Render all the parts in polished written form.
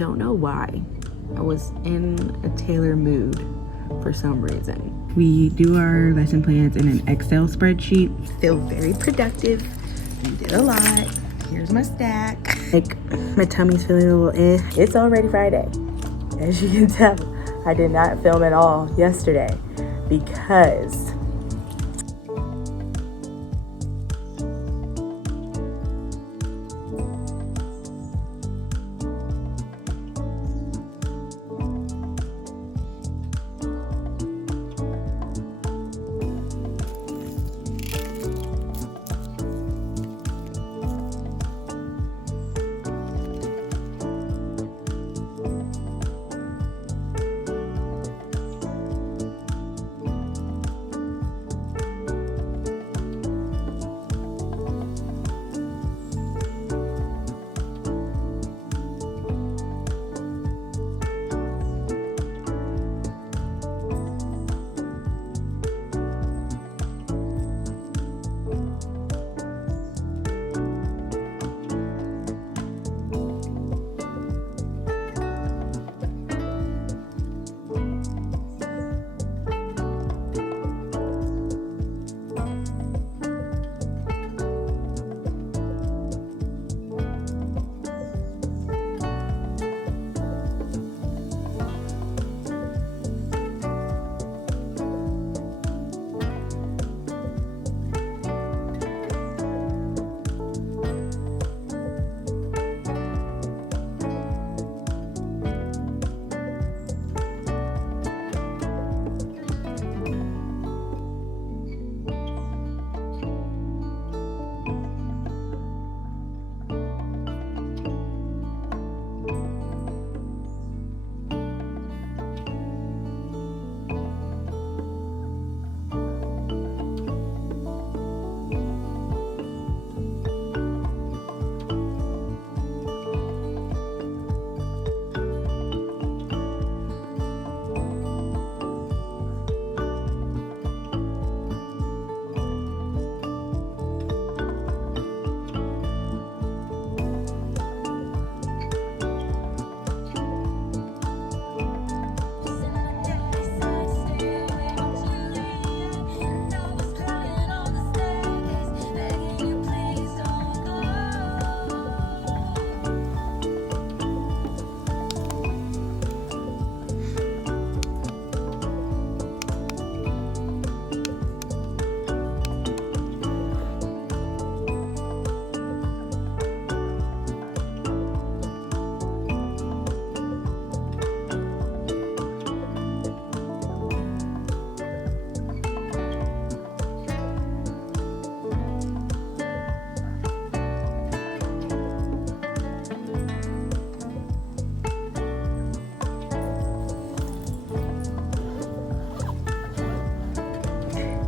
Don't know why. I was in a Taylor mood for some reason. We do our lesson plans in an Excel spreadsheet. Feel very productive. We did a lot. Here's my stack. Like, my tummy's feeling a little eh. It's already Friday. As you can tell, I did not film at all yesterday because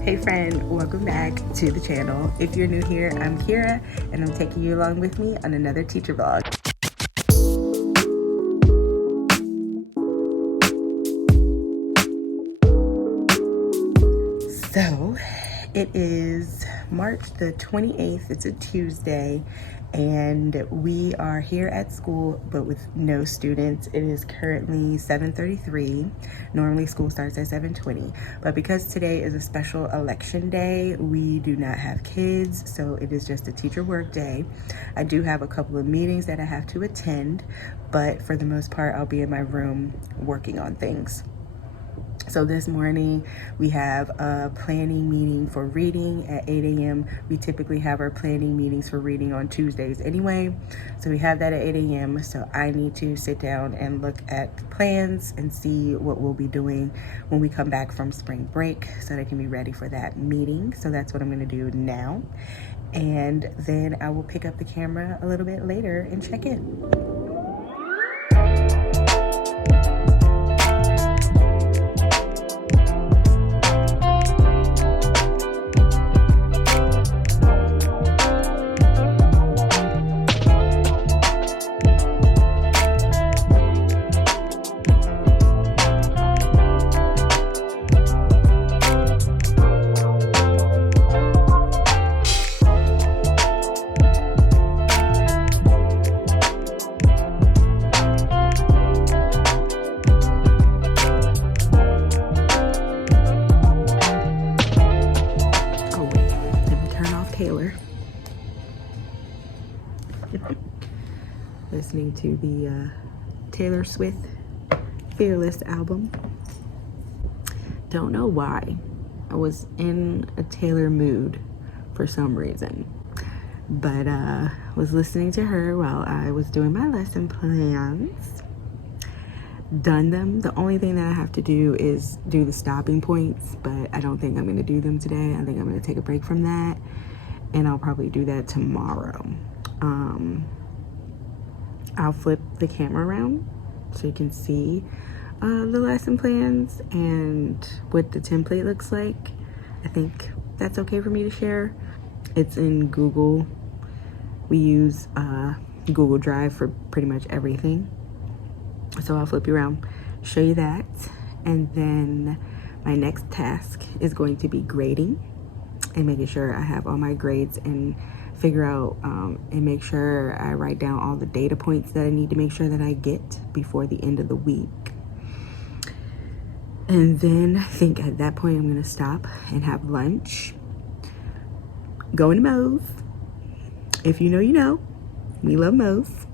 hey friend, welcome back to the channel. If you're new here, I'm Kira and I'm taking you along with me on another teacher vlog. So it is March the 28th, it's a Tuesday, and we are here at school but with no students. It is currently 7:33. Normally school starts at 7:20, but because today is a special election day, we do not have kids, so it is just a teacher work day. I do have a couple of meetings that I have to attend, but for the most part I'll be in my room working on things. So this morning we have a planning meeting for reading at 8 a.m. We typically have our planning meetings for reading on Tuesdays anyway. So we have that at 8 a.m. So I need to sit down and look at the plans and see what we'll be doing when we come back from spring break so that I can be ready for that meeting. So that's what I'm gonna do now. And then I will pick up the camera a little bit later and check in. to the Taylor Swift Fearless album. Don't know why. I was in a Taylor mood for some reason. But was listening to her while I was doing my lesson plans. Done them. The only thing that I have to do is do the stopping points, but I don't think I'm going to do them today. I think I'm going to take a break from that, and I'll probably do that tomorrow. I'll flip the camera around so you can see the lesson plans and what the template looks like. I think that's okay for me to share. It's in Google. We use Google Drive for pretty much everything. So I'll flip you around, show you that. And then my next task is going to be grading and making sure I have all my grades and figure out and make sure I write down all the data points that I need to make sure that I get before the end of the week. And then I think at that point I'm gonna stop and have lunch. Go into Moe's. If you know, you know. We love Moe's.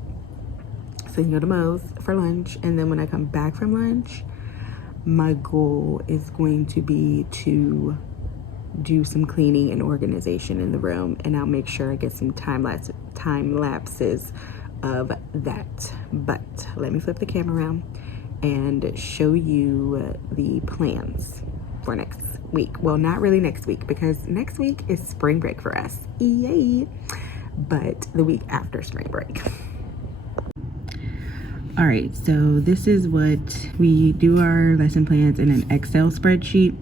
So you go to Moe's for lunch. And then when I come back from lunch, my goal is going to be to do some cleaning and organization in the room. And I'll make sure I get some time lapses of that. But let me flip the camera around and show you the plans for next week. Well, not really next week, because next week is spring break for us. Yay! But the week after spring break. All right, so this is what we do our lesson plans in an Excel spreadsheet.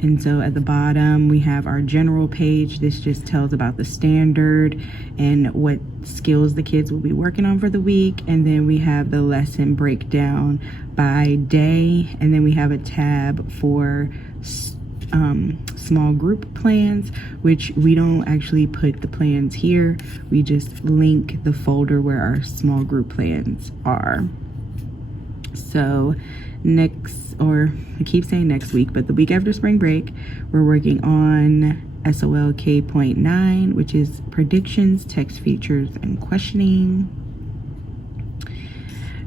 And so at the bottom, we have our general page. This just tells about the standard and what skills the kids will be working on for the week. And then we have the lesson breakdown by day. And then we have a tab for small group plans, which we don't actually put the plans here. We just link the folder where our small group plans are. So I keep saying next week, but the week after spring break, we're working on SOL K.9, which is predictions, text features, and questioning.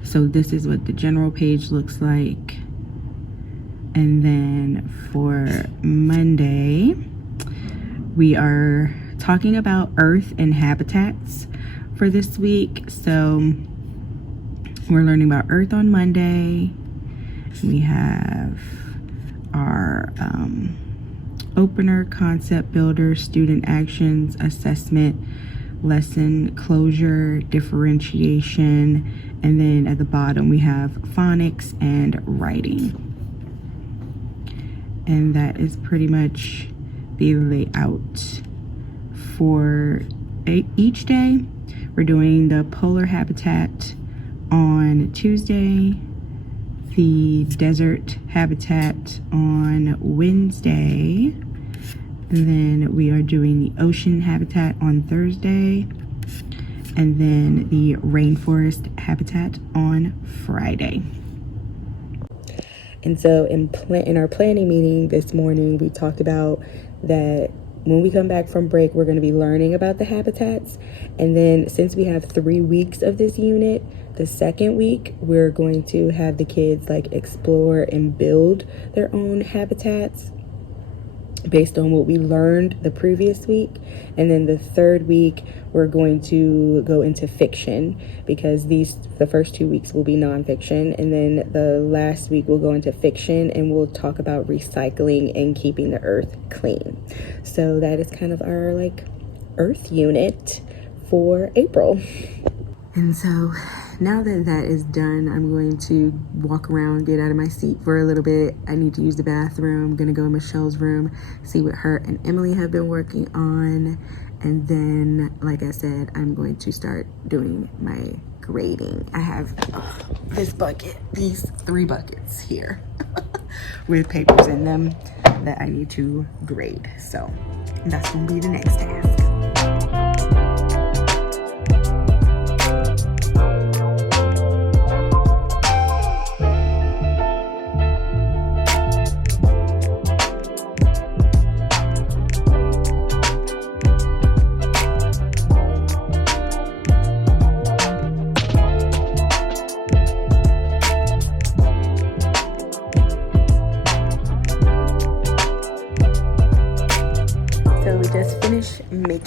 So this is what the general page looks like. And then for Monday, we are talking about Earth and habitats for this week. So we're learning about Earth on Monday. We have our opener, concept builder, student actions, assessment, lesson closure, differentiation, and then at the bottom we have phonics and writing. And that is pretty much the layout for each day. We're doing the polar habitat on Tuesday, the desert habitat on Wednesday, and then we are doing the ocean habitat on Thursday, and then the rainforest habitat on Friday. And so in our planning meeting this morning, we talked about that when we come back from break, we're going to be learning about the habitats. And then since we have 3 weeks of this unit, the second week, we're going to have the kids explore and build their own habitats based on what we learned the previous week. And then the third week, we're going to go into fiction, because the first 2 weeks will be nonfiction. And then the last week we'll go into fiction, and we'll talk about recycling and keeping the earth clean. So that is kind of our earth unit for April. And so now that that is done, I'm going to walk around, get out of my seat for a little bit. I need to use the bathroom. I'm going to go in Michelle's room, see what her and Emily have been working on. And then, like I said, I'm going to start doing my grading. I have these 3 buckets here with papers in them that I need to grade. So that's going to be the next task.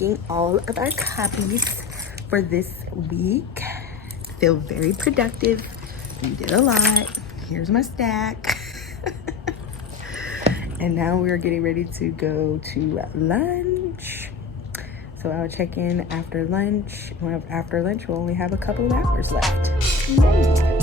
checking all of our copies for this week. Feel very productive. We did a lot. Here's my stack. And now we're getting ready to go to lunch. So I'll check in after lunch. After lunch, we'll only have a couple of hours left. Yay.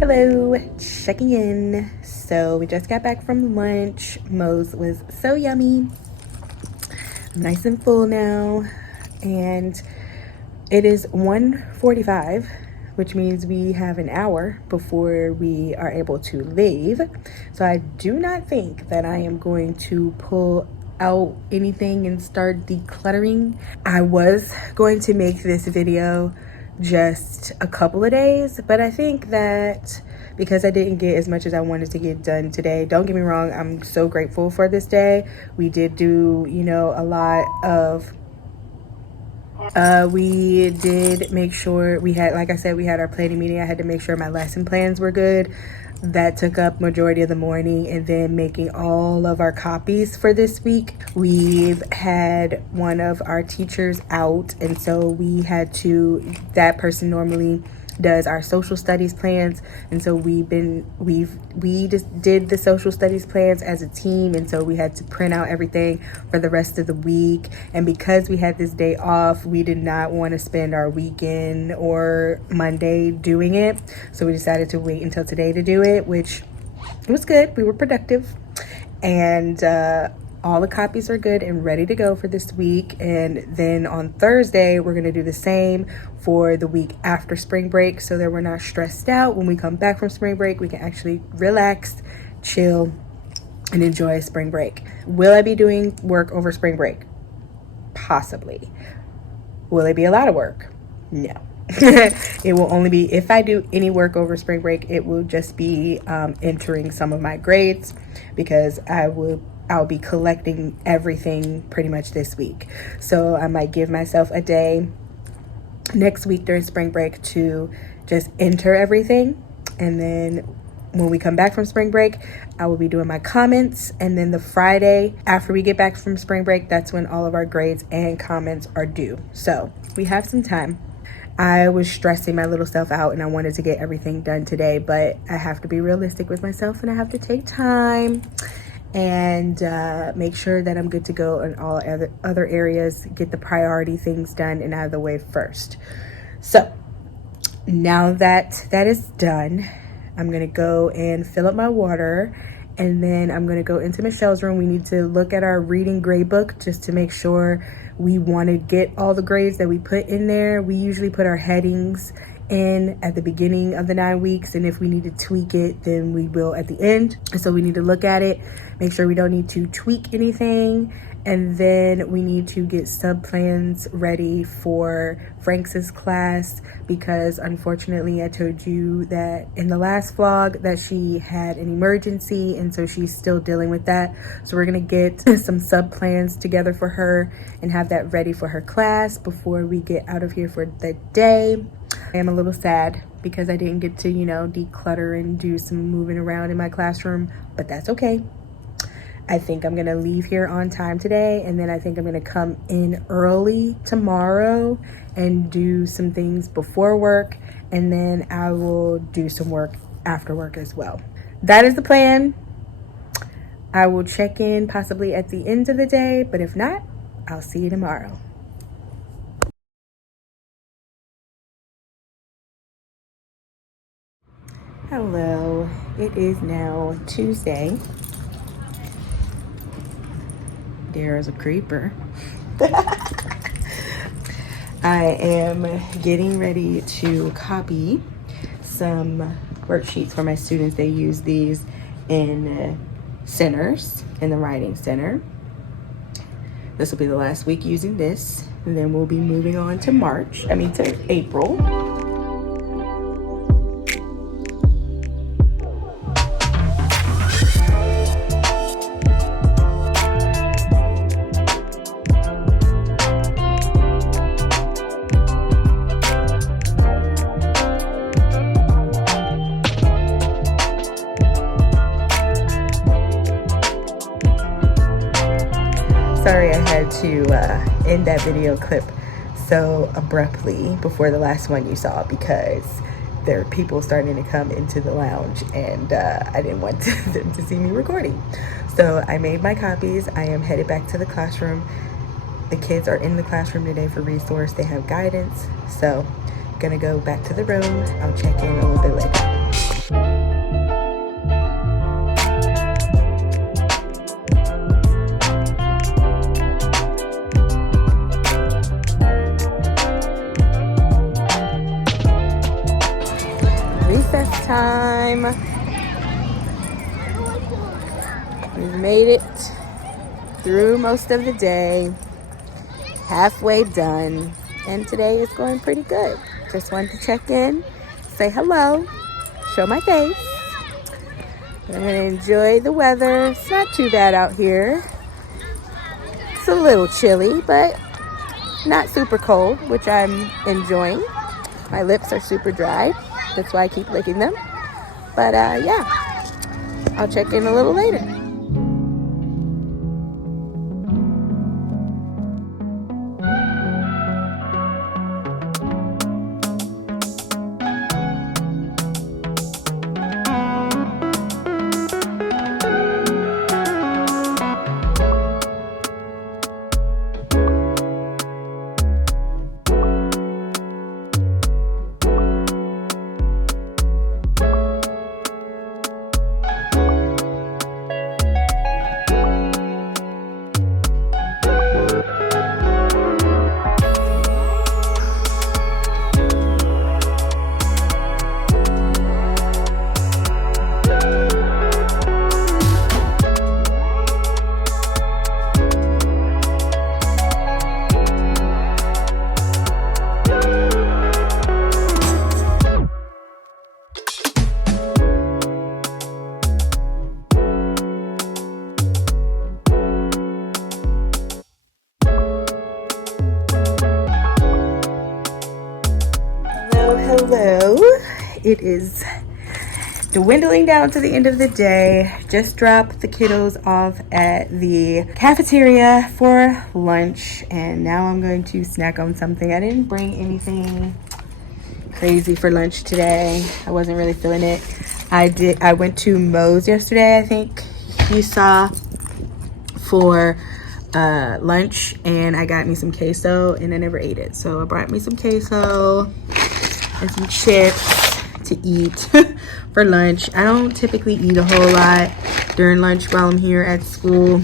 Hello, checking in. So we just got back from lunch. Moe's was so yummy. I'm nice and full now. And it is 1:45, which means we have an hour before we are able to leave. So I do not think that I am going to pull out anything and start decluttering. I was going to make this video just a couple of days, but I think that because I didn't get as much as I wanted to get done today, don't get me wrong, I'm so grateful for this day. We did do, a lot of we did make sure we had, like I said, we had our planning meeting. I had to make sure my lesson plans were good. That took up majority of the morning, and then making all of our copies for this week. We've had one of our teachers out, and so we had to, that person normally does our social studies plans, and so we just did the social studies plans as a team, and so we had to print out everything for the rest of the week. And because we had this day off, we did not want to spend our weekend or Monday doing it, so we decided to wait until today to do it, which was good. We were productive, and all the copies are good and ready to go for this week. And then on Thursday, we're going to do the same for the week after spring break, so that we're not stressed out. When we come back from spring break, we can actually relax, chill, and enjoy spring break. Will I be doing work over spring break? Possibly. Will it be a lot of work? No. It will only be, if I do any work over spring break, it will just be entering some of my grades, because I'll be collecting everything pretty much this week. So I might give myself a day next week during spring break to just enter everything. And then when we come back from spring break, I will be doing my comments. And then the Friday after we get back from spring break, that's when all of our grades and comments are due. So we have some time. I was stressing my little self out, and I wanted to get everything done today, but I have to be realistic with myself, and I have to take time and make sure that I'm good to go in all other areas, get the priority things done and out of the way first. So now that that is done, I'm gonna go and fill up my water, and then I'm gonna go into Michelle's room. We need to look at our reading grade book just to make sure we want to get all the grades that we put in there. We usually put our headings in at the beginning of the 9 weeks, and if we need to tweak it, then we will at the end. And so we need to look at it, make sure we don't need to tweak anything, and then we need to get sub plans ready for Frank's class, because unfortunately I told you that in the last vlog that she had an emergency, and so she's still dealing with that. So we're gonna get some sub plans together for her and have that ready for her class before we get out of here for the day. I am a little sad because I didn't get to, declutter and do some moving around in my classroom, but that's okay. I think I'm gonna leave here on time today, and then I think I'm gonna come in early tomorrow and do some things before work, and then I will do some work after work as well. That is the plan. I will check in possibly at the end of the day, but if not, I'll see you tomorrow. Hello, it is now Tuesday. There's a creeper. I am getting ready to copy some worksheets for my students. They use these in centers, in the writing center. This will be the last week using this, and then we'll be moving on to to April. Sorry I had to end that video clip so abruptly before the last one you saw, because there are people starting to come into the lounge, and I didn't want them to see me recording. So I made my copies. I am headed back to the classroom. The kids are in the classroom today for resource. They have guidance. So I'm gonna go back to the room. I'll check in a little bit later. Recess time. We've made it through most of the day, halfway done, and today is going pretty good. Just wanted to check in, say hello, show my face. I'm gonna enjoy the weather. It's not too bad out here. It's a little chilly, but not super cold, which I'm enjoying. My lips are super dry. That's why I keep licking them. But yeah, I'll check in a little later. Hello, it is dwindling down to the end of the day. Just dropped the kiddos off at the cafeteria for lunch, and now I'm going to snack on something. I didn't bring anything crazy for lunch today. I wasn't really feeling it. I went to Moe's yesterday, I think you saw, for lunch, and I got me some queso, and I never ate it. So I brought me some queso and some chips to eat for lunch. I don't typically eat a whole lot during lunch while I'm here at school,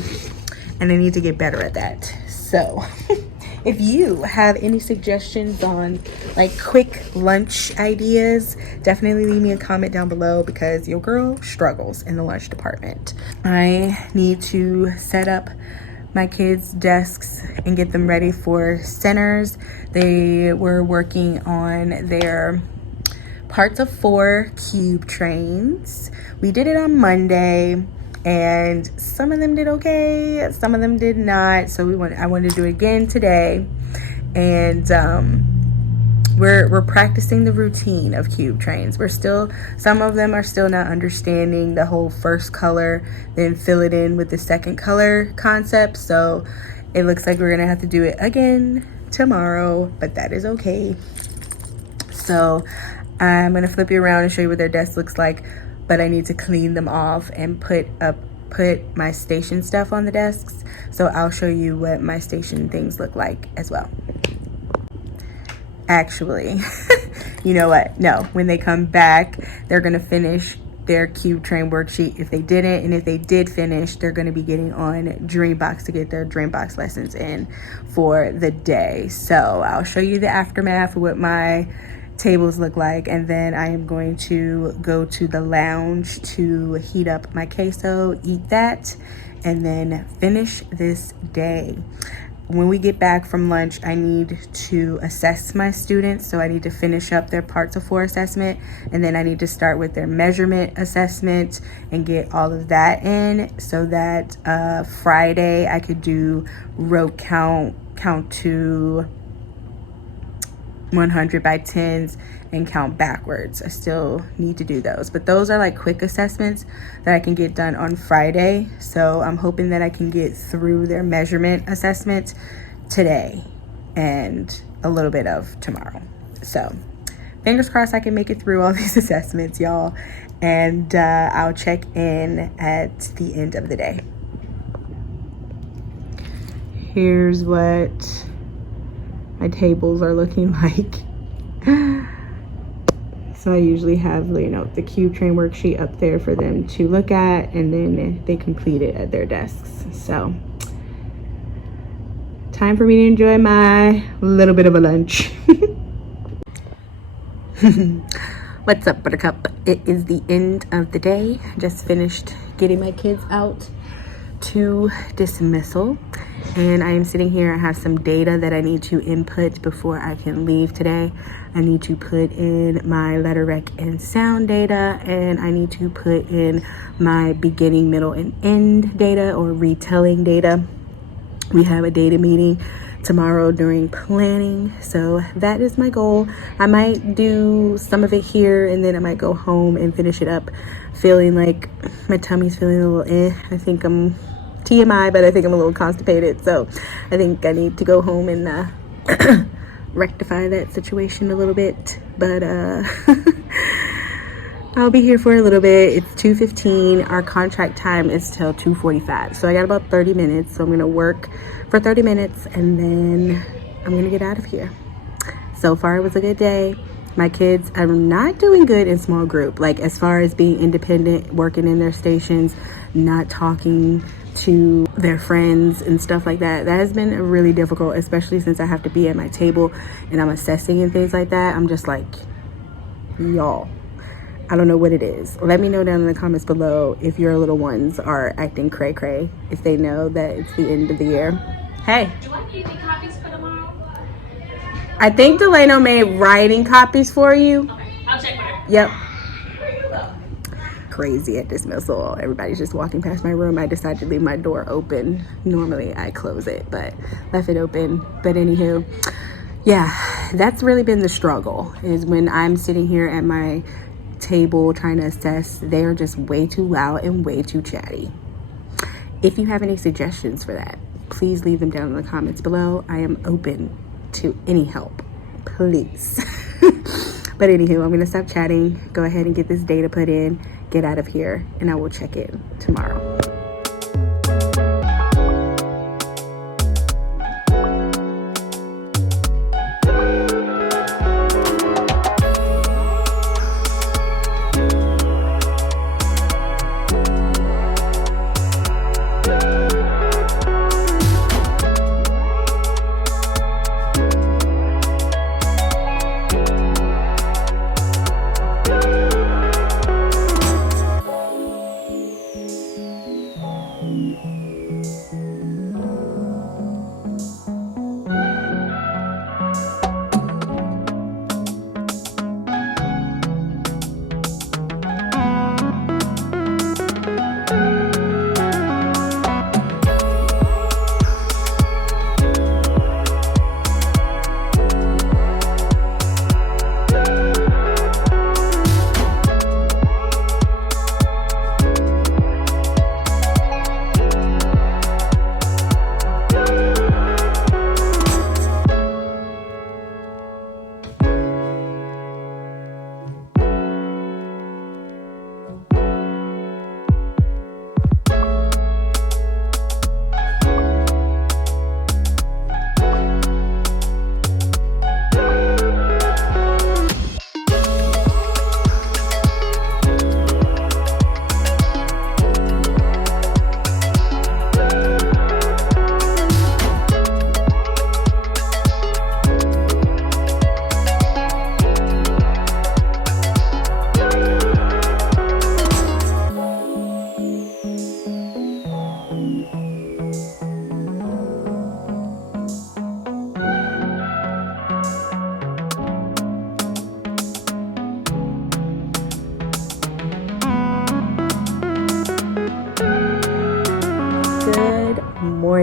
and I need to get better at that. So if you have any suggestions on like quick lunch ideas, definitely leave me a comment down below, because your girl struggles in the lunch department. I need to set up my kids' desks and get them ready for centers. They were working on their parts of 4 cube trains. We did it on Monday, and some of them did okay, some of them did not. So I wanted to do it again today, and we're practicing the routine of cube trains. Some of them are still not understanding the whole first color, then fill it in with the second color concept. So it looks like we're gonna have to do it again tomorrow, but that is okay. So I'm gonna flip you around and show you what their desk looks like, but I need to clean them off and put my station stuff on the desks. So I'll show you what my station things look like as well. Actually, you know what? No, when they come back, they're gonna finish their cube train worksheet if they didn't, and if they did finish, they're gonna be getting on Dreambox to get their Dreambox lessons in for the day. So I'll show you the aftermath of what my tables look like, and then I am going to go to the lounge to heat up my queso, eat that, and then finish this day. When we get back from lunch, I need to assess my students. So I need to finish up their parts of 4 assessment, and then I need to start with their measurement assessment and get all of that in, so that Friday I could do row count to 100 by 10s and count backwards. I still need to do those, but those are like quick assessments that I can get done on Friday. So I'm hoping that I can get through their measurement assessment today and a little bit of tomorrow. So fingers crossed I can make it through all these assessments, y'all, and I'll check in at the end of the day. Here's what my tables are looking like. So I usually have, you know, the cube train worksheet up there for them to look at, and then they complete it at their desks. So time for me to enjoy my little bit of a lunch. What's up, Buttercup? It is the end of the day. Just finished getting my kids out to dismissal, and I am sitting here. I have some data that I need to input before I can leave today. I need to put in my letter rec and sound data, and I need to put in my beginning, middle, and end data, or retelling data. We have a data meeting tomorrow during planning, so that is my goal. I might do some of it here, and then I might go home and finish it up, feeling like my tummy's feeling a little I think I'm TMI, but I think I'm a little constipated, so I think I need to go home and rectify that situation a little bit. But I'll be here for a little bit. It's 2:15. Our contract time is till 2:45, so I got about 30 minutes. So I'm gonna work for 30 minutes, and then I'm gonna get out of here. So far it was a good day. My kids are not doing good in small group, like as far as being independent, working in their stations, not talking to their friends and stuff like that. That has been really difficult, especially since I have to be at my table and I'm assessing and things like that. I'm just like, y'all, I don't know what it is. Let me know down in the comments below if your little ones are acting cray cray, if they know that it's the end of the year. Hey, do I need any copies for tomorrow? I think Delano made writing copies for you. Okay, I'll check with her. Yep. Where you go? Crazy at dismissal. Everybody's just walking past my room. I decided to leave my door open. Normally I close it, but left it open. But anywho, yeah, that's really been the struggle, is when I'm sitting here at my table trying to assess, they're just way too loud and way too chatty. If you have any suggestions for that, please leave them down in the comments below. I am open to any help, please. But anywho, I'm gonna stop chatting, go ahead and get this data put in, get out of here, and I will check in tomorrow.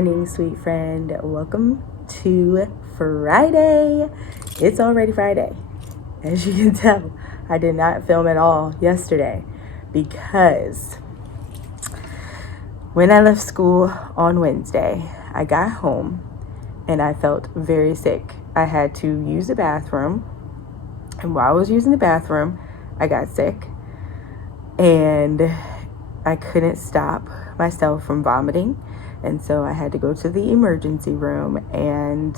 morning, sweet friend. Welcome to Friday. It's already Friday. As you can tell, I did not film at all yesterday because when I left school on Wednesday, I got home and I felt very sick. I had to use the bathroom, and while I was using the bathroom, I got sick and I couldn't stop myself from vomiting. And so I had to go to the emergency room, and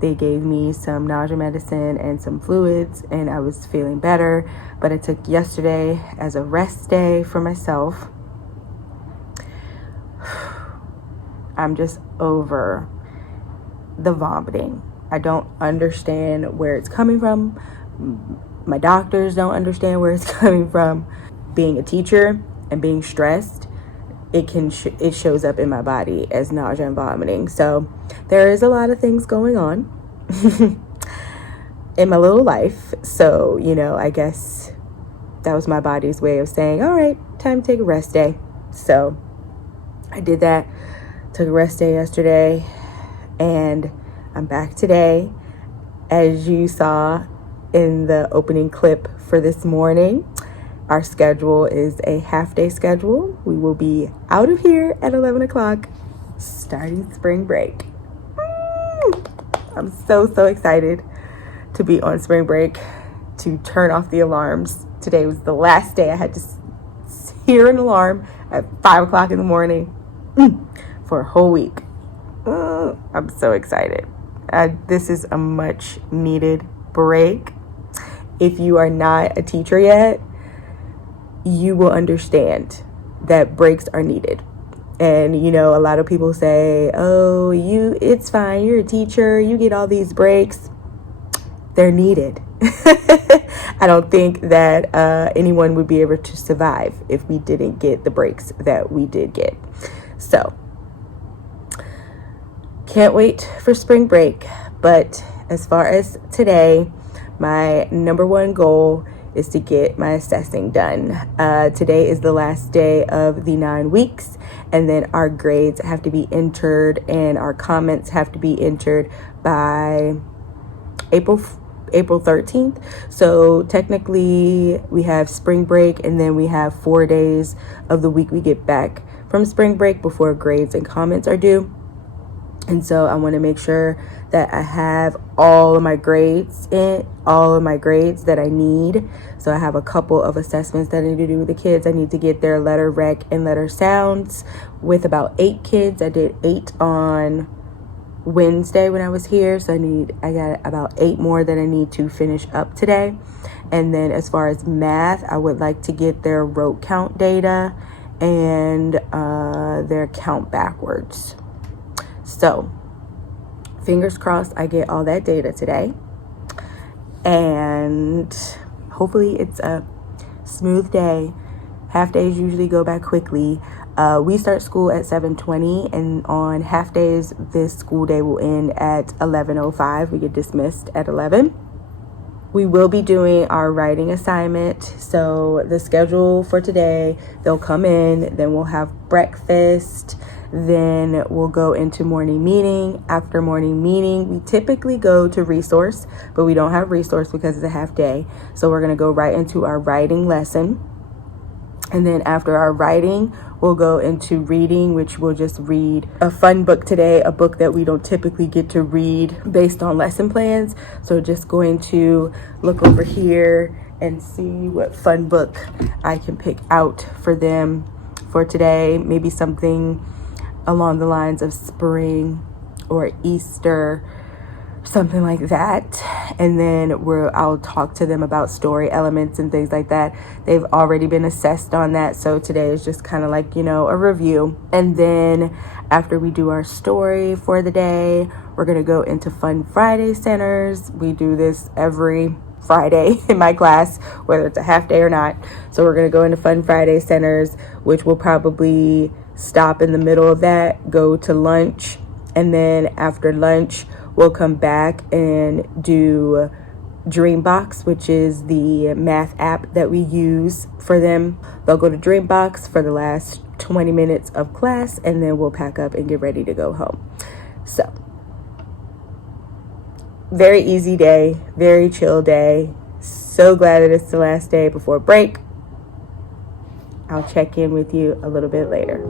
they gave me some nausea medicine and some fluids, and I was feeling better. But I took yesterday as a rest day for myself. I'm just over the vomiting. I don't understand where it's coming from. My doctors don't understand where it's coming from. Being a teacher and being stressed, it shows up in my body as nausea and vomiting. So there is a lot of things going on in my little life. So, I guess that was my body's way of saying, all right, time to take a rest day. So I did that, took a rest day yesterday, and I'm back today. As you saw in the opening clip for this morning, our schedule is a half-day schedule. We will be out of here at 11 o'clock, starting spring break. I'm so excited to be on spring break, to turn off the alarms. Today was the last day I had to hear an alarm at 5 o'clock in the morning for a whole week. I'm so excited. This is a much needed break. If you are not a teacher yet, you will understand that breaks are needed. And, a lot of people say, oh, it's fine. You're a teacher. You get all these breaks. They're needed. I don't think that anyone would be able to survive if we didn't get the breaks that we did get. So, can't wait for spring break. But as far as today, my number one goal is to get my assessing done. Today is the last day of the 9 weeks, and then our grades have to be entered and our comments have to be entered by April 13th. So technically we have spring break, and then we have 4 days of the week we get back from spring break before grades and comments are due. And so I want to make sure that I have all of my grades that I need. So I have a couple of assessments that I need to do with the kids. I need to get their letter rec and letter sounds with about 8 kids. I did 8 on Wednesday when I was here. So I got about 8 more that I need to finish up today. And then as far as math, I would like to get their rote count data and their count backwards. So, fingers crossed I get all that data today. And hopefully it's a smooth day. Half days usually go by quickly. We start school at 7:20, and on half days, this school day will end at 11:05. We get dismissed at 11. We will be doing our writing assignment. So the schedule for today, they'll come in, then we'll have breakfast. Then we'll go into morning meeting. After morning meeting, we typically go to resource, but we don't have resource because it's a half day. So we're going to go right into our writing lesson. And then after our writing, we'll go into reading, which we'll just read a fun book today, a book that we don't typically get to read based on lesson plans. So just going to look over here and see what fun book I can pick out for them for today. Maybe something along the lines of spring or Easter, something like that. And then I'll talk to them about story elements and things like that. They've already been assessed on that, so today is just kind of like, a review. And then after we do our story for the day, we're gonna go into Fun Friday centers. We do this every Friday in my class, whether it's a half day or not. So we're gonna go into Fun Friday centers, which will probably stop in the middle of that, go to lunch, and then after lunch we'll come back and do Dreambox, which is the math app that we use for them. They'll go to Dreambox for the last 20 minutes of class, and then we'll pack up and get ready to go home. So, very easy day, very chill day. So glad that it's the last day before break. I'll check in with you a little bit later.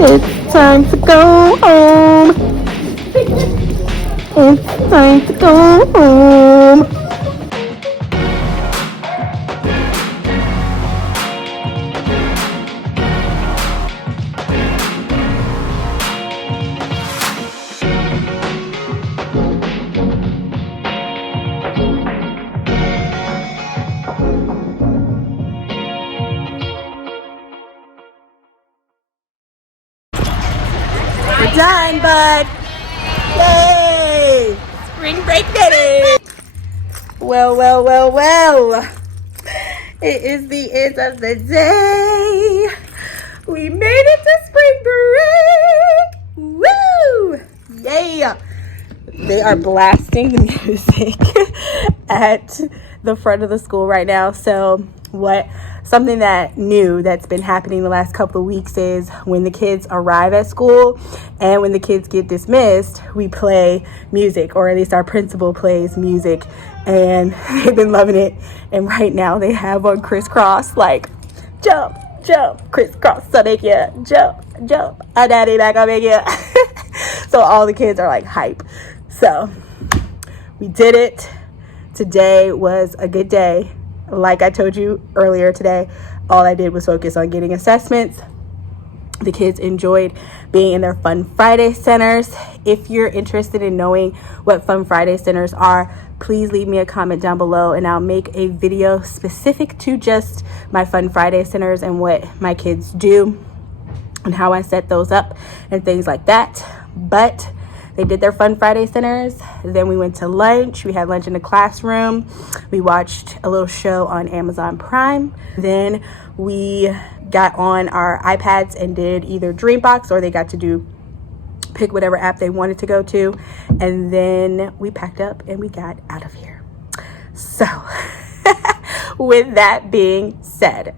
It's time to go home. It's time to go home. We're done, bud. Yay! Spring break day. Well. It is the end of the day. We made it to spring break. Woo! Yeah. They are blasting the music at the front of the school right now. So something that's been happening the last couple of weeks is when the kids arrive at school and when the kids get dismissed, we play music, or at least our principal plays music, and they've been loving it. And right now they have on crisscross, like jump, crisscross, so they can jump, a daddy back up again. So all the kids are like hype. So we did it. Today was a good day. Like I told you earlier today, all I did was focus on getting assessments. The kids enjoyed being in their Fun Friday centers. If you're interested in knowing what Fun Friday centers are, please leave me a comment down below and I'll make a video specific to just my Fun Friday centers and what my kids do and how I set those up and things like that. But they did their Fun Friday centers. Then we went to lunch. We had lunch in the classroom. We watched a little show on Amazon Prime. Then we got on our iPads and did either Dreambox, or they got to pick whatever app they wanted to go to. And then we packed up and we got out of here. So with that being said,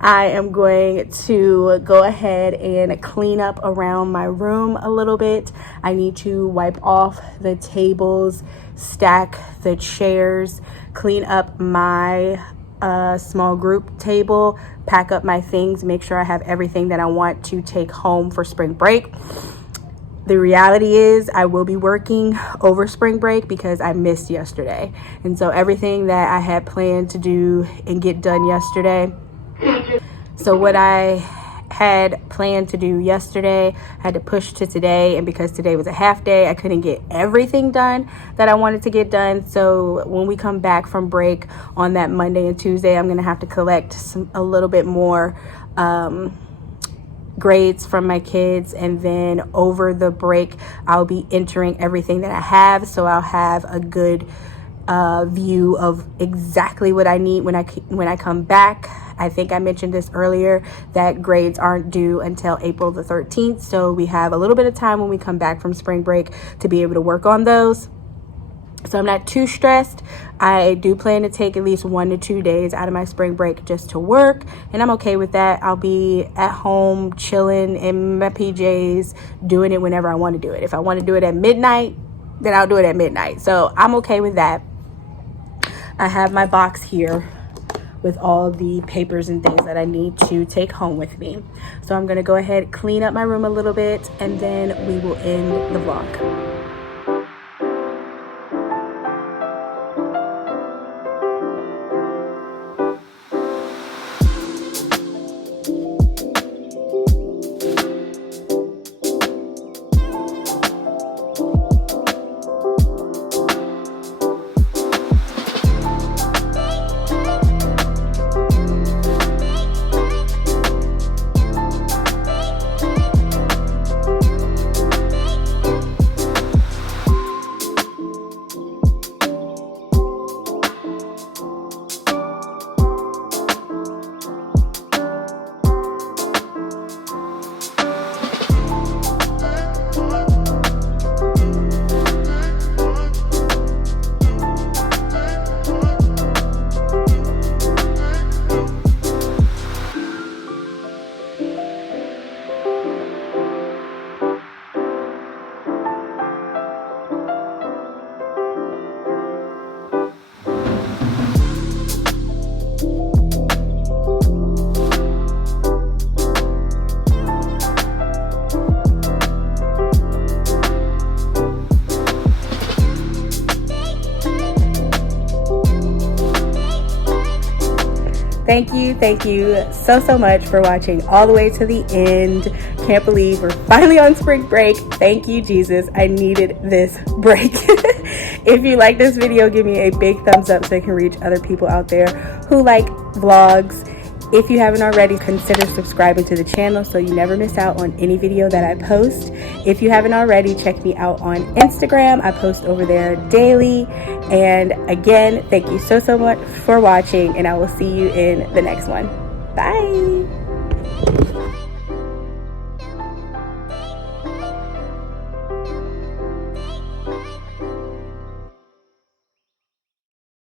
I am going to go ahead and clean up around my room a little bit. I need to wipe off the tables, stack the chairs, clean up my small group table, pack up my things, make sure I have everything that I want to take home for spring break. The reality is I will be working over spring break because I missed yesterday. And so everything that I had planned to do and get done yesterday. So what I had planned to do yesterday had to push to today, and because today was a half day, I couldn't get everything done that I wanted to get done. So when we come back from break on that Monday and Tuesday, I'm gonna have to collect a little bit more grades from my kids, and then over the break I'll be entering everything that I have, so I'll have a good view of exactly what I need when I come back. I think I mentioned this earlier that grades aren't due until April the 13th, so we have a little bit of time when we come back from spring break to be able to work on those. So I'm not too stressed. I do plan to take at least 1 to 2 days out of my spring break just to work, and I'm okay with that. I'll be at home chilling in my PJs, doing it whenever I want to do it. If I want to do it at midnight, then I'll do it at midnight. So I'm okay with that. I have my box here with all the papers and things that I need to take home with me. So I'm gonna go ahead, clean up my room a little bit, and then we will end the vlog. Thank you so much for watching all the way to the end. Can't believe we're finally on spring break. Thank you, Jesus. I needed this break. If you like this video, give me a big thumbs up so it can reach other people out there who like vlogs. If you haven't already, consider subscribing to the channel so you never miss out on any video that I post. If you haven't already, check me out on Instagram. I post over there daily. And again, thank you so much for watching, and I will see you in the next one. Bye.